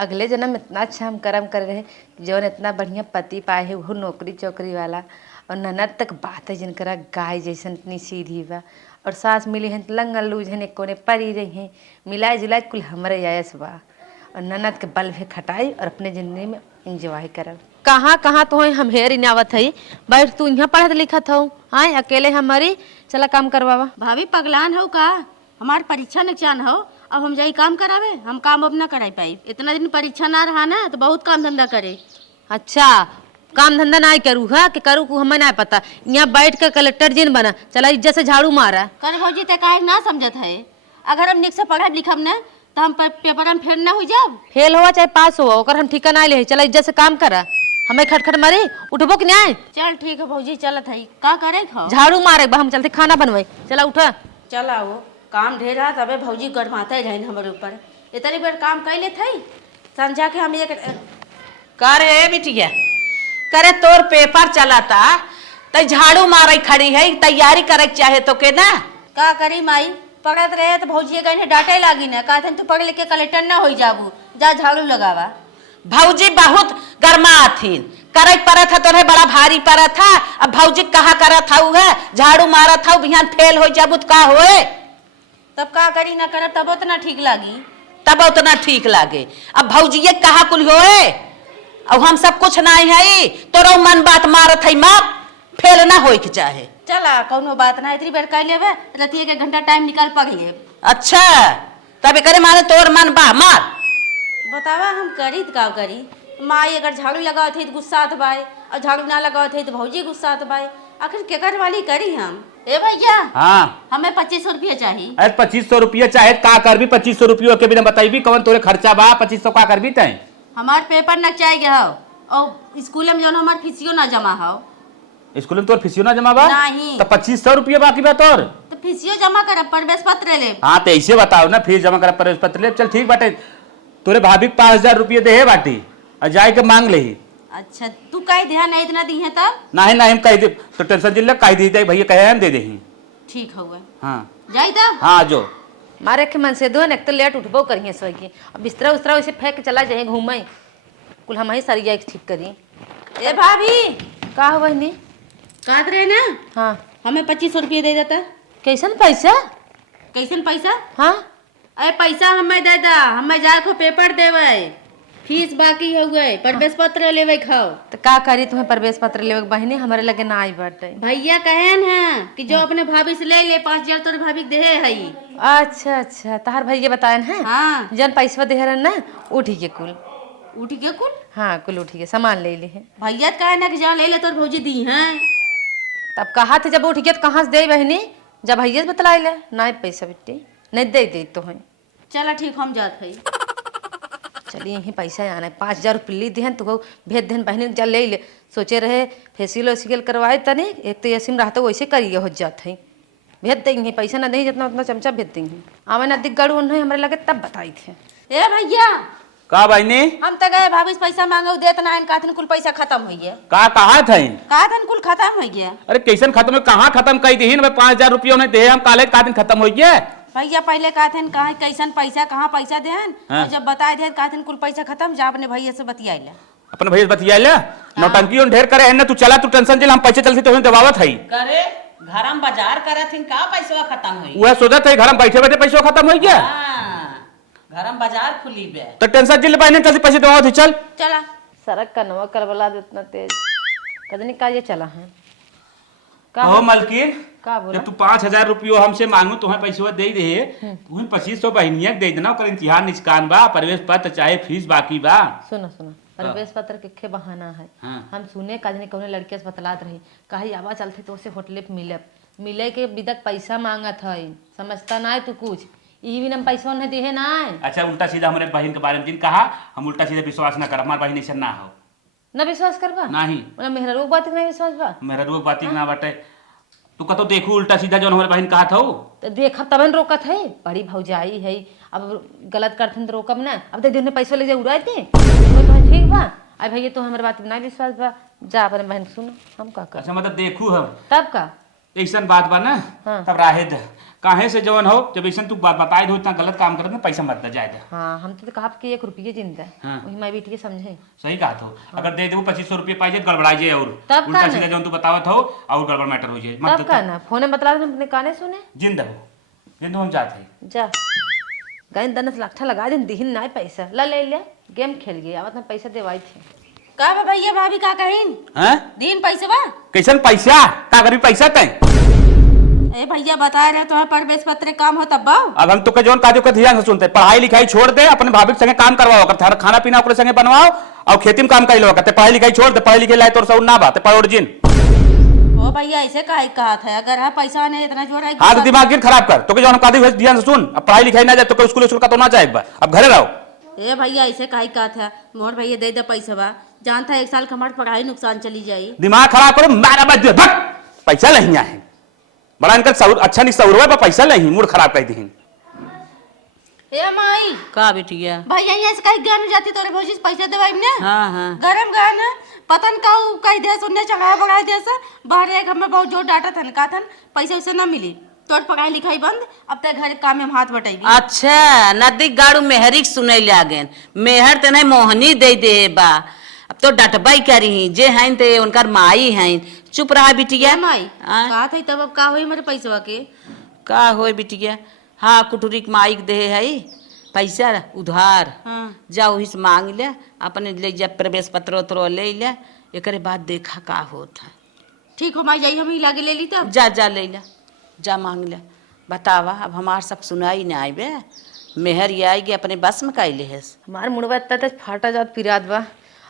अगले जन्म इतना अच्छा हम कर्म कर रहे हैं जौन इतना बढ़िया पति पाए है वो नौकरी चौकरी वाला और ननद तक बात है जिनकरा गाय जैसन इतनी सीधी बा और सास मिली हैं तो लंगल लूज हैं एक कोने परी रही हैं मिलाए जुलाए कुल हमरे आयस बा और ननद के बल भी खटाई और अपने जिंदगी में इंजॉय करब। कहाँ कहाँ तो हम हेर इनावत है बैठ तू यहाँ पढ़त लिखत हो हाँ अकेले हमारी चला काम करवावा। भाभी पगलान हो का हमार परीक्षा नुकसान हो अब हम जाई काम करावे हम काम अब ना कराई पाई इतना दिन परीक्षा ना रहा ना तो बहुत काम धंधा करे। अच्छा काम धंधा ना करू है कि करू को हमें ना पता यहाँ बैठ के कलेक्टर जिन बना चला इज्जत से झाड़ू मारा कर भौजी ते काहे ना समझत है अगर हम निक से पढ़ब लिखब ना तो हम पेपर में फेल ना हो जाब फेल हुआ चाहे पास हुआ ओकर हम ठिका ना ले चला इज्जत से काम करा हमें खटखट मारे उठबो कि नहीं। चल ठीक है भौजी चलत है का करे खाओ झाड़ू मारे हम चलते खाना बनवाई चला उठा चल आओ काम ढेर रहा तबे भौजी गरमाते रहे हमारे ऊपर इतनी बार काम कैले थे समझा के हम एक करे बिटिया करे तोर पेपर चलाता त झाड़ू मारे खड़ी है तैयारी करे चाहे तो के ना का करी माई पढ़त रहे तो भौजी कहीं डांटे लागी ना कहते तू पढ़ लिख के कलेक्टर ना हो जाबू जा झाड़ू लगावा। भौजी बहुत गरमा थीन करे पड़ा था तोरे बड़ा भारी पड़ा था अब भौजी कहा करा था है झाड़ू मारा था बिहान फेल हो जाबू तो का होए तब का करी ना करब तब उतना ठीक लागी तब उतना ठीक लागे। अब भौजी ये कहा कुल होए अब हम सब कुछ नहीं है तोरो मन बात मारत है माँ फेल ना होए के चाहे चला कौनो बात ना इतनी बार कर लेबे रतिया के घंटा टाइम निकाल पढ़ ले। अच्छा तबे करे मारे तोर मन बा मार बतावा हम करी तो का करी माई अगर झाड़ू लगाओ थे तो गुस्सा भाई और झाड़ू ना लगाओ थे तो भौजी गुस्सा भाई आखिर केकर वाली करी हम। ए भैया हाँ हमें 2500 रुपया चाहिए। अरे 2500 रुपया चाहे का कर भी 2500 रुपये के बिना बताई कौन तोरे खर्चा बा 2500 का कर भी तय हमार पेपर न चाहिए हो और स्कूल में जो हमार फीसियो ना जमा हो स्कूल में तोर फीसियो ना जमा बा नहीं तो 2500 रुपया बाकी बा तोर तो फीसियो जमा कर प्रवेश पत्र ले। हाँ तो ऐसे बताओ ना फीस जमा कर प्रवेश पत्र ले चल ठीक बाटे तोरे भाभी 5000 रुपये दे बाटी और जाए के मांग ले। अच्छा तू काहे ध्यान नहीं इतना दी है तब नहीं नहीं हम कह दे तो टेंशन जिले कह दी भैया कहे हम दे दे ठीक हुआ हाँ जाई तब हाँ जो मारे के मन से दो एक तो लेट उठबो करिए सोई की अब बिस्तरा उस्तरा वैसे फेंक के चला जाए घूमे कुल हम ही सरिया ठीक करी। ए भाभी का हो बहनी काट रहे ना हाँ हमें 2500 रुपये दे देता। कैसन पैसा कैसन पैसा हाँ अरे पैसा हमें दे दा हमें जाए को पेपर देवे फीस बाकी हो गए प्रवेश पत्र लेवे खाओ तो का करी तुम्हें प्रवेश पत्र लेवे बहनी हमारे लगे ना आई बाटे भैया कहन है कि जो अपने भाभी से ले 5000 तोर भाभी दे है। अच्छा अच्छा तहार भैया बतायन है हाँ जन पैसा दे रहे ना उठी के कुल उठ के कुल हाँ कुल उठी के सामान ले ली है भैया कहना कि जा ले ले तोर भौजी दी है तब कहा थे जब उठी के तो कहाँ से दे बहनी जब भैया से बतलाई ले ना पैसा बिट्टी नहीं दे तो है। चला ठीक हम जात है चलिए यहीं पैसा आना है 5000 रुपये ली देहन तो भेज देहन बहनी जल ले ले सोचे रहे फेसियल वेसियल करवाए तनी एक तो ऐसे में रहता वैसे करिए हो जात है भेज देंगे पैसा ना देंगे जितना उतना चमचा भेज देंगे आवे ना दिख गड़ू नहीं हमारे लगे तब बताई थे। ए भैया का बहनी हम तो गए भाभी से पैसा मांगे देत ना कहतन कुल पैसा खत्म हो गया का कहा थे कहतन कुल खत्म हो गया। अरे कैसन खत्म है कहाँ खत्म कही दी 5000 रुपये उन्हें दे हम काले का दिन खत्म हो गया भैया पहले कहते कहा कैसन पैसा कहाँ पैसा देहन हाँ। और जब बताए थे कहते कुल पैसा खत्म जा अपने भैया से बतियाइला अपने भैया बतिया ले नौटंकी ढेर करे है ना तू चला तू टेंशन जिल हम पैसे चलती तो दबावत है करे घर में बाजार करे थी का पैसा खत्म हुई वह सोचत है घर में बैठे बैठे पैसा खत्म हो गया घर में बाजार खुली बे तो टेंशन जिल बहने चलती पैसे दबावत है चल चला सड़क का नवा करबला दे इतना तेज कदनी का ये चला है का हो मलकिन का बोला जब तू 5000 रुपये हमसे मांगू तुम्हें पैसा दे दे तुम्हें 2500 बहनिया दे देना कर इम्तिहान निष्कान बा प्रवेश पत्र चाहे फीस बाकी बा सुनो सुनो प्रवेश पत्र के बहाना है हाँ। हम सुने काजने कौने लड़के से बतलात रही कही आवा चलते तो उसे होटले पे मिले के विदक पैसा मांगत है समझता ना है तू कुछ यही भी हम पैसा नहीं दिए ना। अच्छा उल्टा सीधा हमारे बहन के बारे में जिन कहा हम उल्टा सीधा विश्वास ना कर हमारे बहन ऐसा ना हो ना विश्वास करबा नहीं मेहरा रोग बात नहीं विश्वास बा मेरा रोग बात ना बटे तू कतो देखू उल्टा सीधा जो हमारे बहन कहा था तो देखब तब न रोकत है बड़ी भौजाई है अब गलत करते तो रोकब ना अब तो दिन पैसा ले जाए उड़ाते तो ठीक बा आई भैया तो हमारे बात में ना विश्वास बा जा अपने बहन सुनो हम का कर अच्छा मतलब देखू हम तब का ऐसा बात बा ना हाँ। तब राहे द काहे से जवन हो जब ऐसा तू बात बताए दो इतना गलत काम करत ना पैसा मत दे जाए दे। हाँ हम तो कहा कि 1 रुपये जिंदा हाँ। वही मैं बेटी के समझे। सही कहा तो अगर दे दे 2500 रुपये पाई जाए गड़बड़ा जाए और तब उल्टा का सीधा जवन तू बतावत हो और गड़बड़ मैटर हो जाए तब का ना फोन में बतला अपने काने सुने जिंदा हो जिंदा हम जाते जा गए 10 लाख लगा दिन दिहिन ना पैसा ले ले गेम खेल गए आवत में पैसा देवाई थे का बा भैया भाभी का कहीन हैं दिन पैसे बा कैसन पैसा का करी पैसा तय ए भैया बता रहे तुम्हारा प्रवेश पत्र काम हो तब बाऊ अब हम तो के जवन काजो के ध्यान से सुनते पढ़ाई लिखाई छोड़ दे अपने भाभी के संगे काम करवाओ कर खाना पीना ओकरे संगे बनवाओ और खेती में काम कर लो करते पढ़ाई लिखाई छोड़ दे पढ़ाई लिखाई लाए तोर सब ना बात पढ़ोड़ जिन ओ भैया ऐसे काहे कहा था अगर हाँ पैसा नहीं इतना जोर है हाथ दिमाग गिर खराब कर तो के जवन कादी हुए ध्यान से सुन अब पढ़ाई लिखाई ना जाए तो स्कूल स्कूल का तो ना जाए एक बार अब घरे रहो। ए भैया ऐसे काहे कहा था मोर भैया दे दे पैसा बा जानता है 1 साल का हमारी पढ़ाई नुकसान चली जाई दिमाग खराब करो मारा मत दे भग पैसा नहीं है बड़ा इनका सौर अच्छा नहीं सौर पर पैसा नहीं मूड खराब कर दी ए माई का बिटिया भैया यहाँ से कहीं ज्ञान जाती तोरे भौजी से पैसा देवाई ने हाँ हाँ गरम गान पतन का कही दे सुनने चढ़ाया बढ़ाया दे से बाहर एक हमें बहुत जोर डांटा था का था पैसा उसे ना मिली तोर पढ़ाई लिखाई बंद अब तक घर काम में हाथ बटाई अच्छा नदी गाड़ू मेहरी सुनै लागेन मेहर ते नहीं मोहनी दे दे बा अब तो डटबाई करी जे हैं ते उनकर माई हैं चुप रहा बिटिया माई हाँ? कहा था तब अब का होई मेरे पैसा के का होए बिटिया हाँ कुटुरी के माई के दे है पैसा उधार हाँ जा वही से मांग ले अपने ले जा प्रवेश पत्र उत्र ले ले एकरे बाद देखा का होता है ठीक हो माई जाई हम ही लागे ले ली तब जा जा ले ले जा मांग ले बतावा अब हमार सब सुनाई नहीं आई बे मेहर ये आएगी अपने बस में काई ले है हमारे मुड़वा इतना तो फाटा जात पिरात बा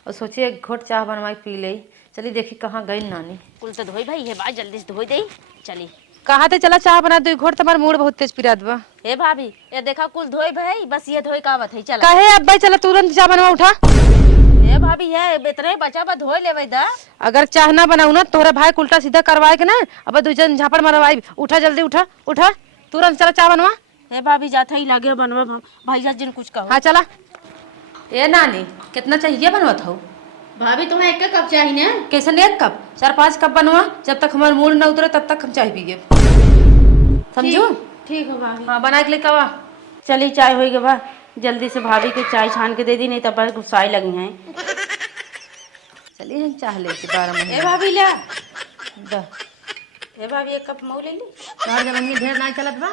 और सोचे एक घोट चाह बनवाई पी ले चली देखी कहाँ गई नानी कुल तो धोई भाई है भाई जल्दी से धोई दे चली कहा थे चला चाह बना दो घोट तुम्हारा मूड बहुत तेज पिरात बा ए भाभी ये देखा कुल धोई भाई बस ये धोई का बात है चला कहे अब चला तुरंत चाह बनवा उठा ए भाभी है इतने बचा बा धोई लेवे दा अगर चाह ना बनाऊ ना तोहरा भाई उल्टा सीधा करवाए के ना अब दू जन झापड़ मरवाई उठा जल्दी उठा उठा तुरंत चला चाह बनवा ए भाभी जाता ही लागे बनवा भाई जिन कुछ कहो हाँ चला ए नानी कितना चाहिए बनवा था भाभी तुम्हें एक कप चाहिए ना कैसे 1 कप 4-5 कप बनवा जब तक हमारा मूड न उतरे तब तक हम चाय पिए समझो ठीक है भाभी हाँ बना के लेके आवा चली चाय होई बा जल्दी से भाभी के चाय छान के दे दी नहीं तब बस गुस्साई लगी हैं चलिए हम चाह लेते 12 महीने ए भाभी ले दा ए भाभी एक कप मऊ ले ली तोहर जवानी ढेर ना चलत बा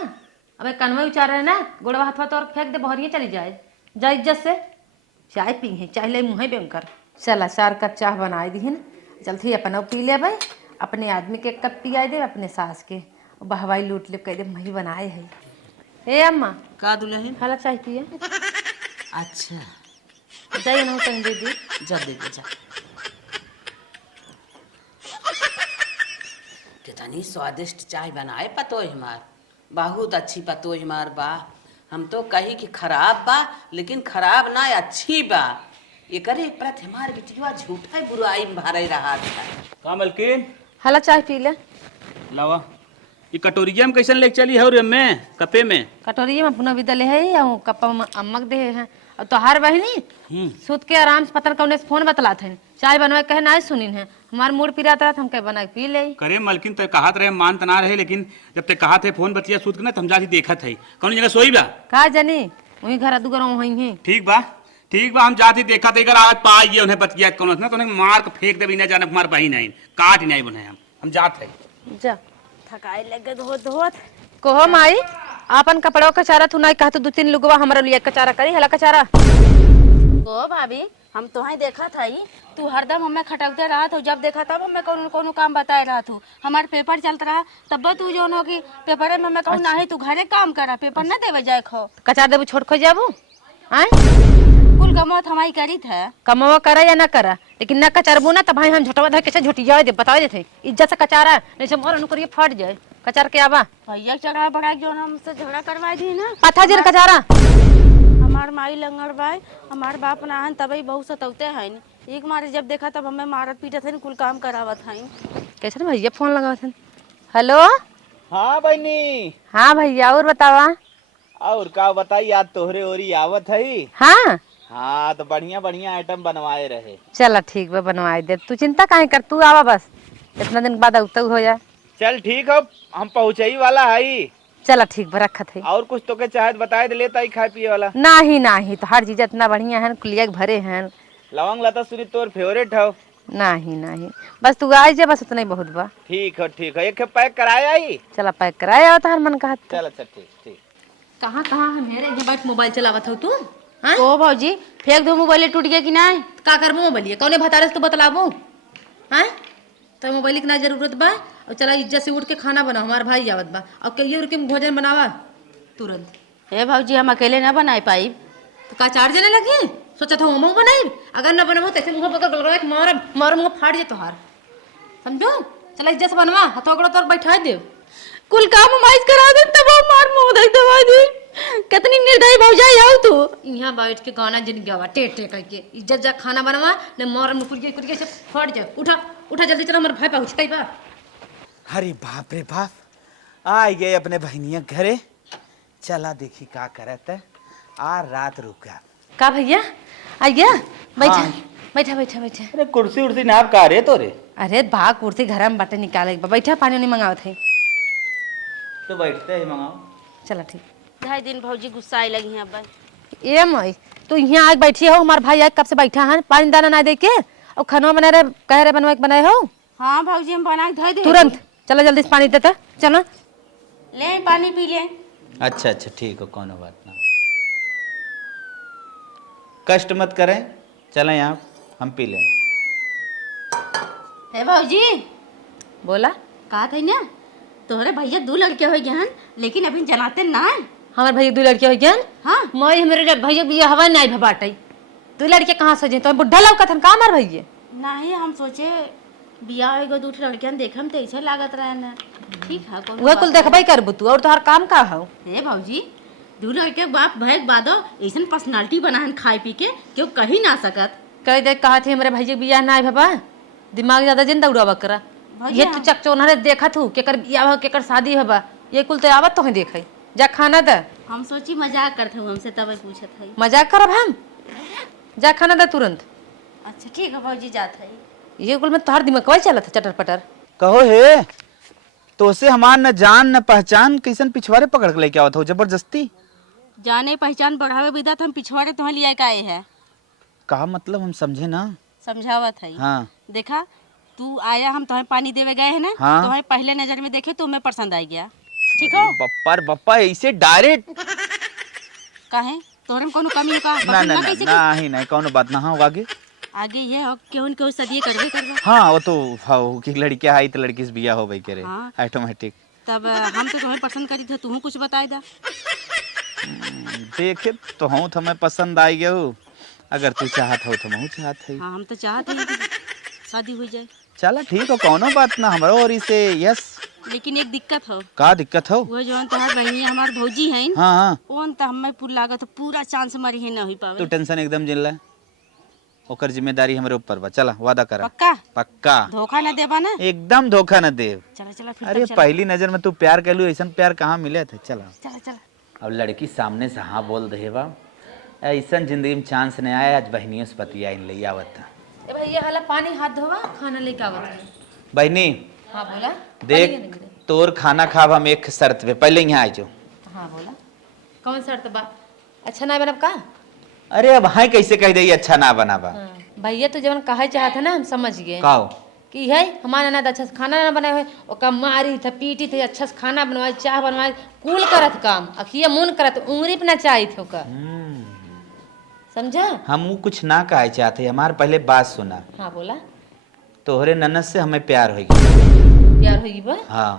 अबे कनवा उचार है ना गोड़वा हाथवा तोर फेंक दे बहरिए चली जाए जा इज्जत से चाय पी है चाय ले मुँह बेंकर चला 4 कप चाह बनाई दी चलती अपन पी ले भाई अपने आदमी के 1 कप पिया दे अपने सास के बहवाई लूट ले कह दे मही बनाए है ए अम्मा का दुल्हन खाला चाय पिए अच्छा जाइए ना तन दीदी जा दे दे जा कितनी स्वादिष्ट चाय बनाए पतोय हमार बहुत अच्छी पतोय हमार बा हम तो कही कि खराब बा लेकिन खराब ना अच्छी बा एकरे प्रति हमार बिटिया झूठा बुराई में भरे रहा था का मलकिन हाला चाय पी ले लावा ये कटोरिया में कैसन लेके चली है रे में कपे में कटोरी में अपना विदा ले है या कप्पा में अम्मक दे है और तोहार बहनी सूत के आराम से पता कौन फोन बतलात है चाय बनवा कहे ना सुनिन है हमार मूड पिरात रहा हम कह बना पी ले करे मलकिन तो कहत रहे मान तना रहे लेकिन जब तक कहत है फोन बतिया सूत के ना हम जाके देखत है कौन जगह सोई बा का जानी वही घर अदुगर वही है ठीक बा हम जाते देखा थे आज पाइए उन्हें बतिया कौन ना तो उन्हें मार के फेंक दे ना जाने हमार बही नहीं काट नहीं बुने हम जाते हैं जा थकाई लगे धोत कोहो माई आपन कपड़ों का चारा तू नहीं कहा तो 2-3 लुगवा हमारा लिए कचारा करी हला कचारा को भाभी हम तो ही देखा था ही तू हरदम हमें खटकते रहा तो जब देखा तब हमें कौन काम बताए रहा तू हमारे पेपर चलता रहा तब तू जो हो कि पेपर में मैं कहूँ ना है तू घरे काम करा पेपर ना देवे जाए खो कचार देबू छोड़ खो जाबू आय कुल गमत हमारी करी था कमावा करा या ना करा लेकिन ना कचरबू ना तो भाई हम झटवा धर कैसे झुटिया दे बता देते इज्जत से कचारा नहीं से मोर अनुकरिए फट जाए कचार के आवा भैया चढ़ा बढ़ा जो हमसे झगड़ा करवा दी ना पथा जिन कचारा हमार माई लंगड़ भाई हमार बाप ना हन तभी बहुत सतौते हैं एक मारे जब देखा तब हमें मारत पीटत है कुल काम करावत है कैसे भैया फोन लगावत हन हेलो हाँ बहनी हाँ भैया और बतावा और का बताई आज तोहरे ओरी आवत है हाँ हाँ तो बढ़िया बढ़िया आइटम बनवाए रहे चला ठीक बा बनवाई दे तू चिंता काहे कर तू आवा बस इतना दिन बाद उतऊ हो जाए चल ठीक हो, हम पहुँचई वाला हई। चला ठीक बा रखत है। और कुछ तो के चाहत बताए लेता ही खाए पिए वाला। नाही नाही तो हर चीज इतना बढ़िया है कुलिया के भरे हैं। लवंग लता सुनी तोर फेवरेट हो। नाही नाही बस तू आ जा बस उतना ही बहुत बा। ठीक है एक पैक कराया ही। चला पैक कराया होता हर मन का। चल अच्छा ठीक। कहाँ कहाँ है मेरे ये बैठ मोबाइल चलावत हो तू? ओ भौजी फेंक दो मोबाइल टूट गया कि नहीं? का करबो मोबाइल कौने भतारे से तो बतलाबो हैं? तो मोबाइल की ना जरूरत बा और चला इज्जत से उठ के खाना बनाओ हमार भाई आवत बा और कहियो रुके भोजन बनावा तुरंत। ए भौजी हम अकेले ना बना पाई। तो का चार जने लगे सोचा था हम बनाई अगर ना बनबो तो ऐसे मुंह पकड़ गलगला मार मार मुंह फाड़ जे तोहार समझो। चला इज्जत से बनवा हथोकड़ो तोर बैठा दे कुल काम हमाइज करा दे तब हम मार मुंह देख दवा दे। कितनी निर्दयी भौजाई हो तू। यहाँ बैठ के गाना जिन गवा टे करके इज्जत जा खाना बनवा न मार मुंह कुरिये से फाड़ जा। उठा उठा जल्दी चला हमारे भाई पहुंचता ही बा। अरे बाप रे बाप, आ गए अपने बहनिया घरे। चला देखी का करत है। आ रात रुका का भैया आ गया बैठा हाँ। बैठा बैठा बैठा। अरे कुर्सी उर्सी नाप का रे तोरे। अरे बा कुर्सी घर में बाटे निकाले बैठा पानी नहीं मंगावत है। तो बैठते ही मंगाओ। चला ठीक। 2.5 दिन भौजी गुस्सा आई लगी हैं अब। ए मई तू यहाँ आज बैठी हो हमारे भाई आज कब से बैठा है पानी दाना ना दे के और खाना बना रहे कह रहे बनवा के बनाए हो। हाँ भौजी हम बना के धो दे तुरंत चलो जल्दी से पानी देता चलो। ले पानी पी ले। अच्छा ठीक हो, कौन बात ना, कष्ट मत करें। चलें यहाँ हम पी लें। ए भौजी बोला कहा था ना तोहरे भैया 2 लड़के हो गए हैं लेकिन अभी जनाते ना। हमारे भैया 2 लड़के हो गए। हाँ मई हमारे भैया भी हवा नहीं भबाटे 2 लड़के कहाँ से जे तो बुढ़ा लौकत हम का मार भैया। नहीं हम सोचे बिया एगो 2 लड़कियन देखम तो ऐसे लागत रहे ना। ठीक है कोनो वह बात कुल देखबई करबू तू और तोहर काम का हो। हे भौजी 2 लड़के बाप भैग बादो ऐसन पर्सनालिटी बनाहन खाए पी के क्यों कहीं ना सकत। कह दे कहा थे हमारे भैया बियाह ना बाबा दिमाग ज्यादा जिन दौड़ा बकरा ये तो चकचोना रे देखा तू केकर बियाह केकर शादी हबा ये कुल तो आवत तो है देखई जा खाना दे। हम सोची मजाक करते हूँ हमसे तब पूछत है। मजाक करब हम जा खाना दे तुरंत। अच्छा ठीक है भौजी जात है। ये कुल में तोहर दिमाग कवाई चलत है चटर पटर। कहो हे तो से हमार न जान न पहचान कैसन पिछवाड़े पकड़ के लेके आवत हो जबरदस्ती। जाने पहचान बढ़ावे विदा तो हम पिछवाड़े तो लिया के आए हैं। का मतलब हम समझे ना। समझावत है। हाँ देखा तू आया हम तुम्हें पानी देवे गए हैं ना। हाँ। तुम्हें पहले नजर में देखे तो मैं पसंद आ गया। ठीक हो बप्पा ऐसे डायरेक्ट काहे तोहरे में कोनो कमी का ना ना ना ना ही नहीं कौन बात ना। हाँ आगे आगे ये हो केहन केहू सदिए करबे करबा। हाँ वो तो हाँ कि लड़कियां आई तो लड़की से बिया हो भाई करे हाँ। ऑटोमेटिक। तब हम तो तुम्हें पसंद करी थे तू कुछ बताए दा। देखे तो हूँ तो मैं पसंद आई गयो अगर तू चाहत हो तो मैं चाहत है। हाँ हम तो चाहते हैं कि शादी हो जाए। चला ठीक हो कौनो बात ना हमारो और इसे यस। लेकिन एक दिक्कत हो का दिक्कत हो। वो जो तोहार बहनी हमार भौजी हैं हाँ हाँ ओन त हमें पूरा लागत पूरा चांस मरी ही न हो तू पावे। टेंशन एकदम जिन ला ओकर जिम्मेदारी हमारे ऊपर बा। चला वादा करा पक्का पक्का धोखा न देबा ना। एकदम धोखा न दे। चला चला फिर अरे तब चला। पहली नजर में तू प्यार कर लू ऐसा प्यार कहाँ मिले थे। चला चला चला अब लड़की सामने से हाँ बोल दे बा ऐसा जिंदगी में चांस नहीं आया। आज बहनियों से पतिया इन ले आवत था। ए भैया वाला पानी हाथ धोवा खाना लेके आवत है। बहनी हाँ बोला देख तोर खाना खाब हम एक शर्त पे पहले यहाँ आ जाओ। हाँ बोला कौन शर्त बा अच्छा ना बनब का। अरे अब हाँ कैसे कह दे अच्छा ना बनाबा। हाँ, भैया तो जवन कहे चाहत है ना हम समझ गए काओ कि है हमारे ना अच्छा से खाना ना बनाए हुए ओका मारी था पीटी थे अच्छा से खाना बनवाए चाह बनवाए कुल करत काम अखिया मुन करत उंगली पे ना चाही थे ओका समझा। हम कुछ ना कहे चाहते हमार पहले बात सुना। हाँ बोला तोहरे ननद से हमें प्यार हो गया। प्यार होगी बा हाँ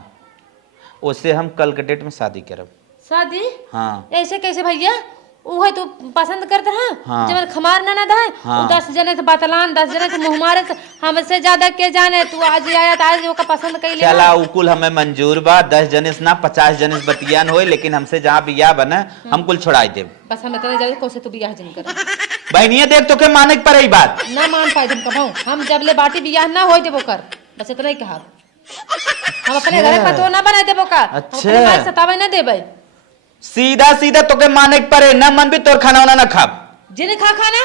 उससे हम कल के डेट में शादी करब। शादी हाँ ऐसे कैसे भैया वो है तो पसंद करते हैं हाँ। जब खमार ना था हाँ। 10 जने से बतलान 10 जने से मुँह मारे से हमसे ज्यादा के जाने तू आज आया तो आज ओका पसंद कैले चला उकुल हमें मंजूर बा 10 जने से ना 50 जने से बतियान होए लेकिन हमसे जहाँ बिया बने हम कुल छोड़ाई देब। बस हम इतना जल्दी कोसे तू बियाह जन कर बहनिया देख तो के माने के पड़े बात ना मान पाए तुम कभाऊ हम जब ले बाटी बियाह ना होई देबो कर बस इतना ही कहा हम अपने घर पतो ना बनाए देबो का अच्छा। सतावे ना देबे सीधा सीधा तो के माने के पड़े ना मन भी तोर खाना वाना ना खाब। जिन खा खाना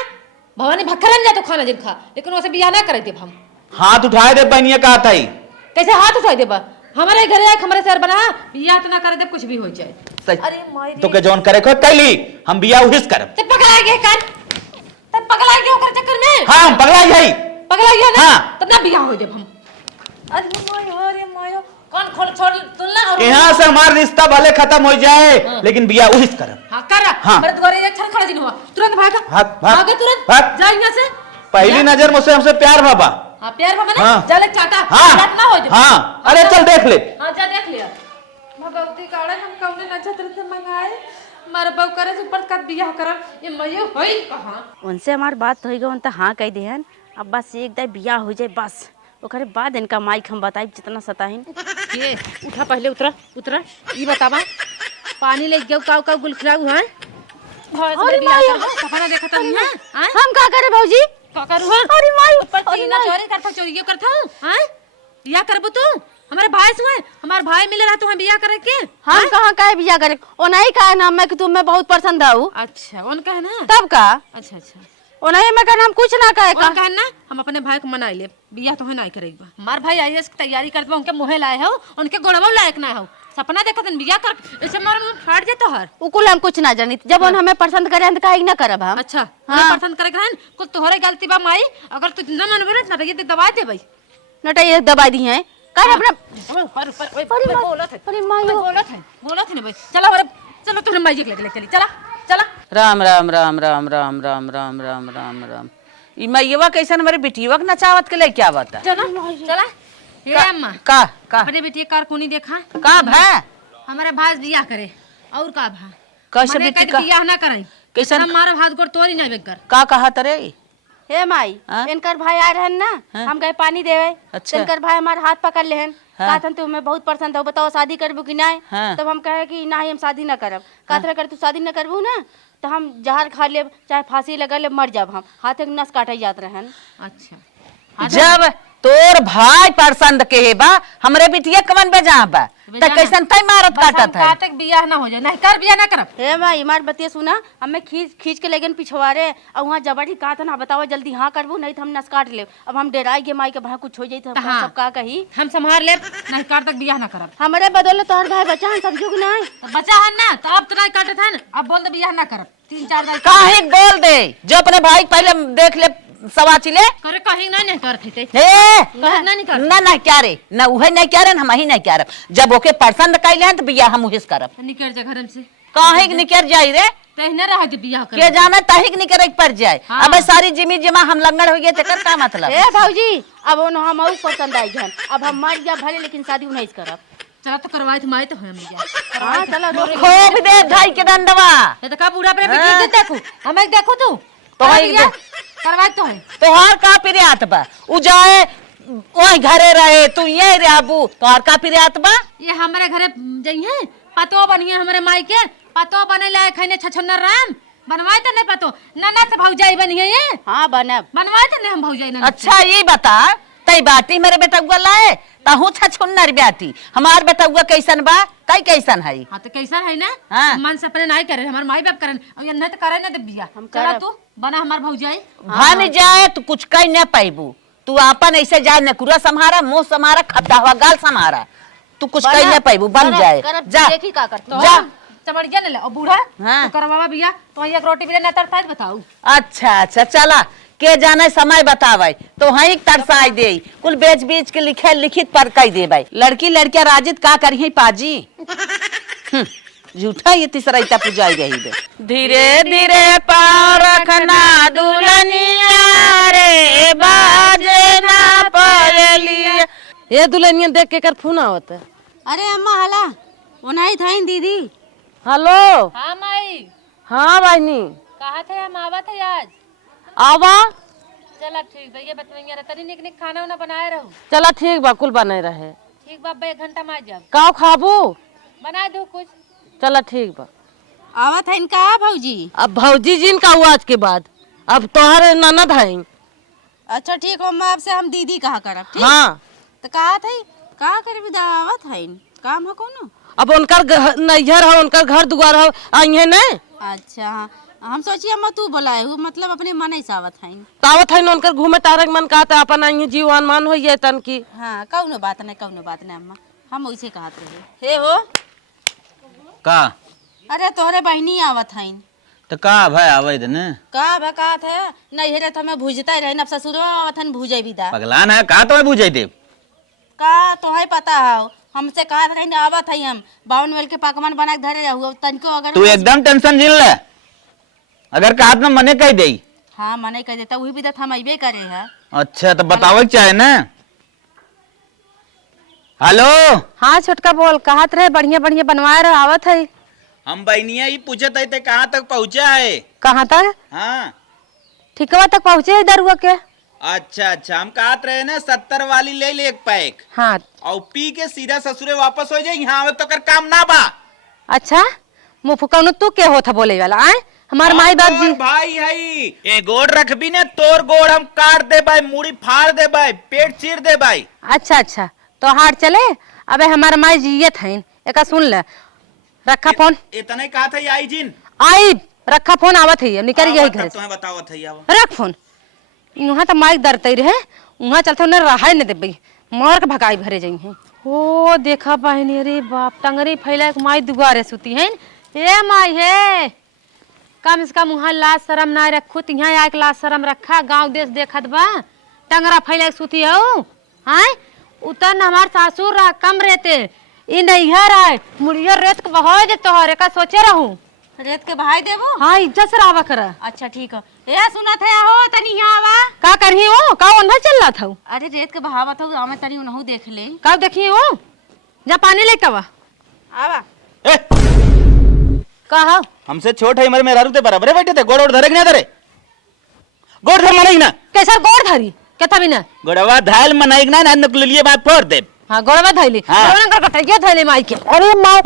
भवानी भक्खरन जा तो खाना जिन खा लेकिन वैसे बियाह ना करे देब हम। हाथ उठाए दे बहनिया कहा था ही। कैसे हाथ उठाई देबा हमारे घरे आके हमारे सर बना बियाह तो ना करे दे, कुछ भी हो जाए। अरे तो के जौन करे को कैली हम बिया उहिस करब। ते पगला गए कान, ते पगला गए ओकर चक्कर में। हां हम पगला गई, पगला गया ना। हाँ। तब ना बियाह हो जब हम। अरे मायो कौन खोल छोड़ तुलना और यहाँ से हमारा रिश्ता भले खत्म हो जाए लेकिन बिया उहिस करब। हां कर। हाँ। मेरे द्वारे एक क्षण खड़ा दिन हुआ, तुरंत भागा। भाग भागे तुरंत, भाग। जा यहां से। पहली नजर मुझसे हमसे प्यार बाबा। हां प्यार बाबा ना, हाँ। जाले चाटा हाँ ना हो जब। हाँ अरे चल देख ले। हां जा देख लिया। भगवती काड़े हम कौने नक्षत्र से मंगाए, मार बहू करे से ऊपर का बियाह करब, ये मयो होई कहां। उनसे हमार बात होई गवन त हाँ कह देहन। अब बस एक दाई बियाह हो जाए बस, ओकरे बाद इनका माइक हम बताई जितना सताहिन। ये उठा पहले, उतरा उतरा, ये बतावा पानी ले गयो काऊ काऊ गुलखिलाऊ है। अरे माया सपना देखा था नहीं है। हम का करे भौजी? का करू है? अरे माई, ऊपर तीना चोरी करता, चोरी क्यों करता हैं? बियाह करबो तू? हमारे भाई से हमार भाई मिले रहा, तू हम बियाह करे के? हम कहाँ काहे बियाह करे? ओ नहीं कहा ना मैं कि तुम्हें बहुत पसंद आऊ। अच्छा उनका है ना, तब का अच्छा अच्छा ओ नहीं मैं कहना हम कुछ ना कहे का। उनका है ना, हम अपने भाई को मना ले, बियाह तो है नहीं करेगा। हमार भाई आईएएस की तैयारी करत बा, उनके मुहे लाए हो, उनके गोड़वा लायक ना हो, सपना देखत बियाह कर ऐसे मार फाड़ जे तोहर। उकुल हम कुछ ना जानी, जब उन हमें पसंद करे हम काहे ना करब हम। अच्छा हाँ। पसंद करे रहन कुछ तोहरे गलती बा माई, अगर तू न मनबे ना तो ये दबा दे भाई। नटा ये दबा दी है कर अपना। पर बोलत है ना भाई। चला और चलो तुमने माई के ले चली, चला चला। राम राम राम राम राम राम राम राम राम राम। ई मैयवा कैसन हमारे बिटियवा के नचावत के ले क्या बता? चला चला। ये अम्मा का का अपने बेटी कारकुनी देखा का भै हमारे भाई बियाह करे और का भा कैसे मने बेटी कह का बियाह ना करे, कैसन हमारा हाथ गोड़ तोड़ी ना बेकर। का कहा तरे? हे माई हाँ? इनकर भाई आए रहन ना, हम गए पानी देवे। अच्छा। इनकर भाई हमारे हाथ पकड़ लेहन। हाँ। कहतन तुम्हें बहुत पसंद हो, बताओ शादी करबू कि नहीं? हाँ। तब हम कहे कि नहीं हम शादी न करब। कहते कर तू शादी न करबू ना तो हम जहर खा लेब चाहे फांसी लगा ले मर जाब हम। हाथ एक नस काटे जात रहन। अच्छा जब तोर भाई पसंद के है बा हमरे बिटिया कवन बेजा बा त कैसन तय मारत काटत है? काटे बियाह ना हो जाए, नहीं कर बियाह ना करब। हे माई मार बतिया सुना, हमें खींच के लेगन पिछवारे और वहाँ जबरदस्ती कहा था ना बताओ जल्दी हाँ करबू नहीं तो हम नस काट ले। अब हम डेराई के माई के भाई कुछ हो जाई तो हाँ। सब का कही हम संभाल ले, नहीं काट तक बियाह ना करब। हमारे बदले तोहर भाई बच्चा है समझू कि नहीं? तो बचा है ना, तो अब तो नहीं काटे था ना, अब बोल दे बियाह ना करब। 3-4 दिन काहे बोल दे जो अपने भाई पहले देख ले सवाची ले करे कहीं नहीं करते थे। हे कहे नहीं कर ना ना क्या रे ना उहे नहीं क्या रे हम ही नहीं क्या रे। जब ओके पसंद कैले तो बियाह हम उहिस करब। निकल जा घर से, काहे के निकर जाई रे? तहने रह जे बियाह कर के जाना तही के निकर पर जाए। हाँ। अब सारी जिमी जमा हम लंगड़ हो गए तेकर का मतलब? ए भौजी अब उन हम और पसंद आई जन, अब हम मर जा भले लेकिन शादी नहीं करब। चला तो करवाई थी माई तो हम बियाह। हां चलो खूब दे ढाई के दंडवा ये तो का बूढ़ा पे बेटी देखू, हमें देखू तू तो कर है बियाह, करवाई तो है। तोहार का पिरियात बा उ जाए ओए घरे रहे तू ये रे आबू तोहार का पिरियात बा? ये हमारे घरे जइए पतो बनिए, हमारे माई के पतो बने लाए खैने छछन्नर राम बनवाए तो नहीं पतो नना से भौजाई बनिए ये। हां बनब बनवाए तो नहीं हम भौजाई नना। अच्छा ये बता तई बाटी मेरे बेटुआ लाए ताहू छछुन्नर ब्याटी हमार बेटुआ कैसन बा तई कैसन है? हाँ तो कैसा है ना, हाँ। मन से अपने नहीं करे, हमारे माई बाप करन और ये नहीं तो करे ना दे बियाह। हम चला करब। तू बना हमार भौजाई। भन जाए तो कुछ कह न पाइबू। तू अपन ऐसे जाए नकुरा सम्हारा मुंह सम्हारा खद्दा हुआ गाल सम्हारा तू कुछ कह न पाइबू। बन जाए जा देखी का करतो। जा चमड़िया ले ले और बूढ़ा हाँ। तो करवावा बियाह तो एक रोटी भी ना तरता है बताऊ। अच्छा अच्छा चला के जाने समय बतावे तो वही तरसाई दे कुल बेच बीच के लिखे लिखित पर कह दे भाई लड़की लड़किया राजित का करी पाजी। झूठा ये तीसरा इता पुजाई गई बे। धीरे धीरे पाँव रखना दुल्हनिया रे बाजे ना पयलिया। ये दुल्हनिया देख के कर फोन आवत है। अरे अम्मा हला वो नहीं था दीदी। हेलो हाँ माई हाँ बहनी कहा थे हम आवा थे आज। आवा चला ठीक भैया बतवैया तनी निक निक खाना उना बनाए रहू। चला ठीक बा कुल बने रहे। ठीक बाबा 1 घंटा में जब का खाबू बना दो कुछ। चला ठीक बा। आवा था इनका भौजी। अब भौजी जिन का हुआ आज के बाद अब तोहरे ननद है। अच्छा ठीक हो अम्मा आपसे हम दीदी कहा करब ठीक। हाँ तो कहा था कहा कर भी दावत है काम है कोनो। अब उनकर नैहर है उनकर घर दुआर है आई है न। अच्छा हाँ हम सोचिए अम्मा तू बोलाए हूँ मतलब अपने मन ही सावत है। तावत है उनकर घूमे तारक मन कहता अपन आई जीवान मान हो तन की। हाँ कौनो बात नहीं अम्मा हम वैसे कहत रहे हे हो का अरे तोहरे बहनी आवत हईन तो का भाई आवे दे न का बकात है नहीं हेरे तो हमें भूजता रहे अब ससुरो आवत हन भूजे विदा पगलान है का तो बुझाई दे का तोहे पता है हमसे कहत रहे आवत हई हम 52 वेल के पकवान बना के धरे रहू तनको अगर तू एकदम टेंशन झील ले अगर कहत न मने कह दे हाँ मने कह देता वही विदा हम अइबे करे है अच्छा तो बतावे चाहे ना हेलो हाँ छोटका बोल कहत रहे बढ़िया बढ़िया बनवाए रहे आवत है। हम बहनिया ही पूछे थे कहाँ तक पहुँचा है कहाँ तक? हाँ ठिकवा तक पहुँचे इधर हुआ के? अच्छा अच्छा हम कहत रहे ना 70 वाली ले ले एक पैक हाँ और पी के सीधा ससुरे वापस हो जाए यहाँ आवे तो कर काम ना बा अच्छा मुँह फुकाउनु तू के होता बोले वाला आए हमार माई बाप जी भाई हई ए गोड़ रखबी ने तोर गोड़ हम काट दे भाई मुड़ी फाड़ दे भाई पेट चीर दे भाई अच्छा अच्छा तो हार चले अबे हमार माई जियत हईन एका सुन ले रखा फोन इतने कहा था आई जिन आई रखा फोन आवत है निकल गई घर से तुम्हें बताओ था रख फोन वहाँ तो माइक दरते रहे वहाँ चलते उन्हें रहा नहीं देबी मार के भगाई भरे जाइ हैं ओ देखा बहनी अरे बाप टंगरी फैला के माई दुआरे सुती हैं ए माई हे कम से कम वहाँ लाज शरम ना रखू तो यहाँ आके लाज शरम रखा गांव देश देखत बा टंगरा फैला के सुती हो हाँ उतर हमार सासुर रहा कम रहते ई नैहर आए मुड़िया रेत के बहाय दे तोहरे का सोचे रहूं रेत के भाई देबो हाँ इज्जत से रावा करा अच्छा ठीक है ए सुनत है हो तनी यहाँ आवा का करही हो का अंदर चल रहा था अरे रेत के बहावत हो हमें तनी उनहु देख ले का देखी हो जा पानी लेके आवा आवा कहा हमसे छोट है मेरे रुते बराबर बैठे थे गोड़ धरे नहीं धरे गोड़ धर मनाई ना कैसा गोड़ धरी केता बिना गोड़वा धायल मनाई ना नक लिए बात फोड़ दे हाँ गोड़वा धैली हाँ। गोड़ का कटैया धैले माई के अरे माई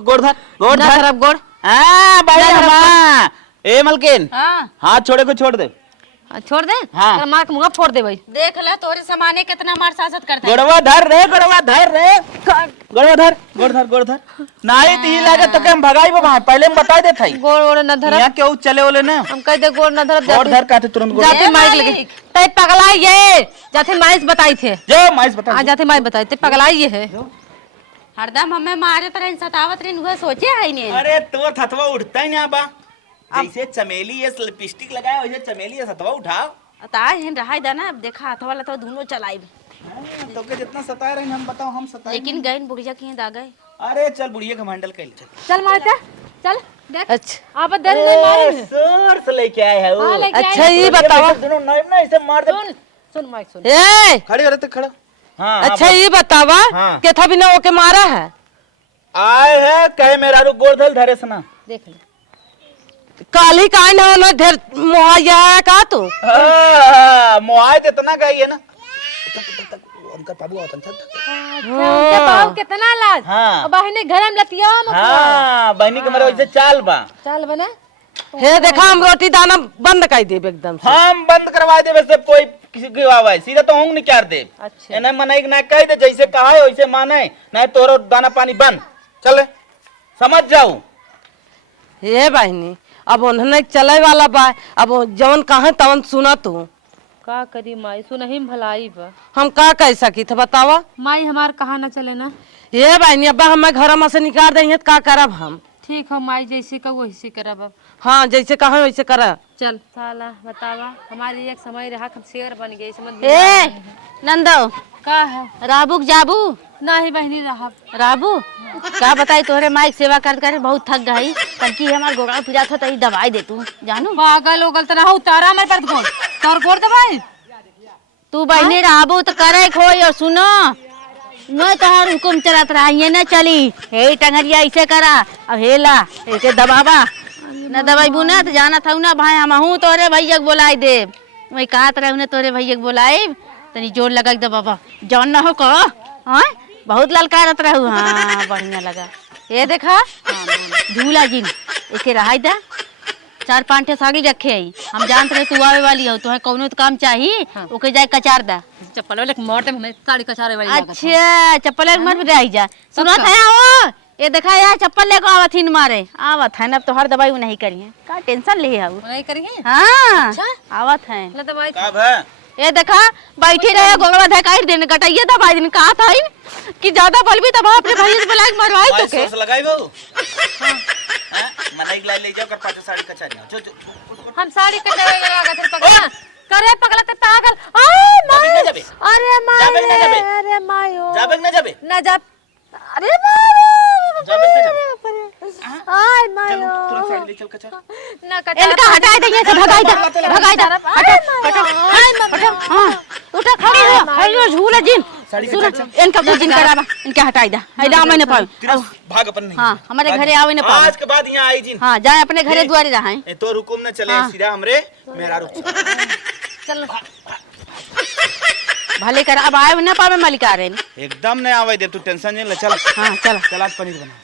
गोड़ धर ना धरब गोड़ हाँ भाई हमारा ए मलकिन हाँ हाथ छोड़े को छोड़ दे छोड़ दे हाँ। तेरा मार के मुंह फोड़ दे भाई देख ले तोरे समाने कितना मार सासत करता है गोड़वा धर रे गोड़वा धर गोड़ धर नहीं ती लागे तो के हम भगाई बा पहले हम बता दे थाई गोड़ ओड़ न धरब यहां क्यों चले ओले ना हम कह दे गोड़ न धरब गोड़ धर काटे तुरंत गोड़ जाते माइक लगे तै पगलाई ये जाते माइस बताई थे जो माइस बता आ जाते माइस बताई थे पगलाई ये है हरदम हमें मारत रहे सतावत रहे वह सोचे है ने अरे तो थथवा उठता ही ना बा जैसे चमेली ये लिपस्टिक लगाया वैसे चमेली ये थथवा उठाओ ताज हैं रहाई दाना अब देखा हाथ वाला तो दोनों चलाई तो के जितना सताए रहे हम बताओ हम सताए लेकिन गए बुढ़िया की दा गए अरे चल बुढ़िया का मंडल कर चल चल मारता चल देख अच्छा आप देर नहीं मारे जोर से लेके आए है वो अच्छा ये बताओ दोनों नाइफ ना ऐसे मार दे सुन माइक सुन ए खड़ी हो रहे थे खड़ा हाँ अच्छा ये बतावा हाँ। के था बिना ओके मारा है आए है कहे मेरा रू गोरधल धरे सना देख ले काली काइन है ना ढेर मुहैया है का तू मुआयद इतना गई है ना उनका पाबू आता था उनके पाव कितना लाज हाँ। और बहने घर में लतिया मत हाँ बहनी के मेरे वैसे चाल बा चल बना हे देखा हम रोटी दाना बंद कर देब एकदम से हम बंद करवा दे वैसे कोई किसी की आवाज सीधा तो होंग निकाल दे अच्छा ना मनाई ना कह दे जैसे कहा है वैसे माने नहीं तोरो दाना पानी बंद चले समझ जाऊ हे बहनी अब उन्होंने चले वाला बा अब जवन कहे तवन सुना तू का करी माई सुनही में भलाई बा हम का कह सकी थे बतावा माई हमार कहा ना चले ना ये बहनी अब्बा हमें घर में से निकाल देंगे तो का करब हम ठीक हो माई जैसे का वैसे करब अब हाँ जैसे कहे वैसे कर चल साला बतावा हमारी एक समय रहा हम शेर बन गए समझ ए नंदो का है राबुक जाबू नहीं बहनी रहा राबू का बताई तोहरे माइक सेवा कर बहुत थक गई तनकी हमार गोड़ा पूजा था तई दवाई दे तू जानू पागल उगल तो रहा उतारा मेरे पर गोड़ तोर गोड़ दबाई तू बहनी राबू तो करे खोई और सुनो मैं तोहर हुकुम चलत रहा ये न चली हे टंगरिया ऐसे करा अब हेला ऐसे दबाबा न दबाईबू ना तो जाना था ना भाई हम हूँ तोरे भैया के बोलाई दे वही कहत रहे उन्हें तोरे भैया के बोलाई तनी जोर लगा के दबाबा जौन ना हो को हाँ बहुत ललकारत रहू हाँ बढ़िया लगा ये देखा झूला जिन एके रहाई दा 4-5 ठे सागी रखे आई हम जानते रहे तू आवे वाली हो तो कौनो तो काम चाहिए ओके जाए कचार दा चप्पल वाले मोटे में साड़ी कचारे वाली अच्छा चप्पल मत रह जा सुना था ओ ये देखा यार चप्पल लेको आवथिन मारे आवत है अब तो हर दवाई नहीं करी है का टेंशन ले आओ नहीं करेंगे हाँ आवत है ले दवाई कब है ये देखा बैठी रहे गोगवा धकाई देने गटाइए दबाई दिन कहा था कि ज्यादा बलबी तब अपने भाई से बुला के मरवाई तो के सोच लगाई बाबू हां मनाई ला ले जाओ कर पाछे साड़ी कचारी जो हम साड़ी कटावे लगा थे पगला करे पगला ते पागल जाबे अरे माय जाबे ना जाबे अरे मायो जाबे ना जाबे ना जा अरे माय जाबे ना जाबे आय मायो तुरंत साड़ी ले चल कचारी ना कटा इनका हटा देंगे से भगाई दे हटा हां उठा खड़ी हो झूला जिन सुन इनका कुछ जिन करावा इनके हटाई दे हैदा मैंने पाऊ भाग अपन नहीं हां हमारे घरे आवे ना पाऊ आज के बाद यहां आई जिन हां जाए अपने घरे द्वारे रहाए ए तो रुकुम ना चले सीधा हमरे मेरा रुक चल भले कर अब आए ना पावे मालिक आ रहे एकदम नहीं आवे दे तू टेंशन नहीं ले चल हां चल चल आज पनीर बना